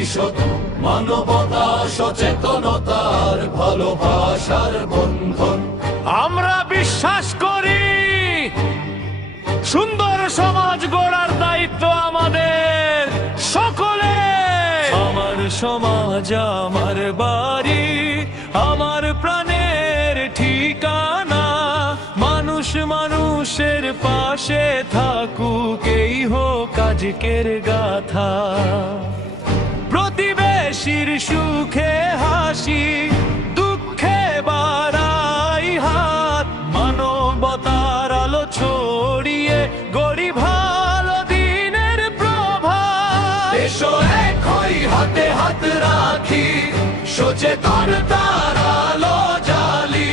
পরিশোধন, মানবতা, সচেতনতার ভালোবাসার বন্ধন। আমরা বিশ্বাস করি সুন্দর সমাজ গড়ার দায়িত্ব আমাদের সকলের। আমার সমাজ আমার বাড়ি, আমার প্রাণের ঠিকানা। মানুষ মানুষের পাশে থাকুক, এই হোক আজকের গাথা। প্রতিবেশীর সুখে হাসি, দুঃখে বাড়াই হাত। মানবতার আলো ছড়িয়ে গড়ি ভালো দিনের প্রভাত। এসো এক হই, হাতে হাত রাখি, সচেতনতার আলো জ্বালি।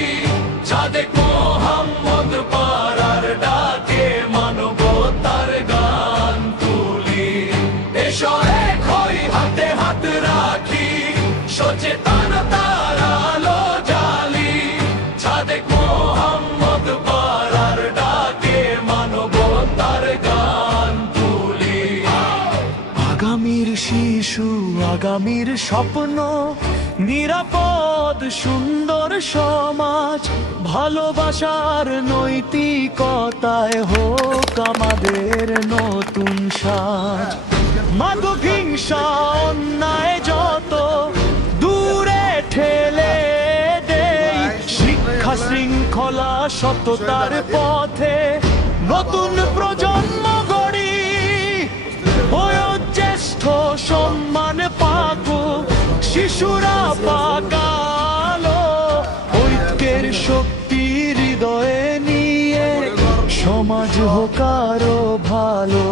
চাঁদেক মোহাম্মদ পাড়ার ডাকে, মানবতার গান তুলি। এসো এক হই, হাতে হাত রাখি, সচেতনতার আলো জ্বালি। চাঁদেক মোহাম্মদ পাড়ার ডাকে, মানবতার গান তুলি। আগামীর শিশু, আগামীর স্বপ্ন, নিরাপদ সুন্দর সমাজ। ভালোবাসার নৈতিকতায় হোক আমাদের নতুন সাজ। মাদক হিংসা অন্যায় যত দূরে ঠেলে দেই, শিক্ষা শৃঙ্খলা সততার পথে নতুন প্রজন্ম গড়ি। বয়োজ্যেষ্ঠ সম্মান পাকুক, শিশুরা পাকালো। ঐক্যের শক্তি হৃদয়ে নিয়ে সমাজ হোক আরো ভালো।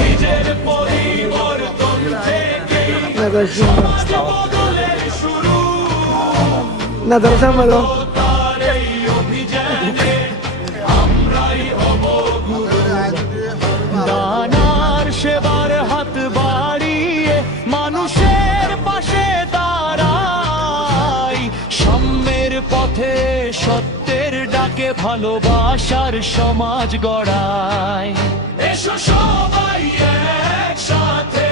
নিজের পরিবর্তন থেকে সমাজ বদলের শুরু। না দাদা সামনে তার এই অভিযানে আমরাই হব গুরু। দানার সেবার হাত বাড়িয়ে মানুষের পাশে দাঁড়াই। সাম্যের পথে সত্যের ডাকে ভালোবাসার সমাজ গড়াই। এসো সবাই একসাথে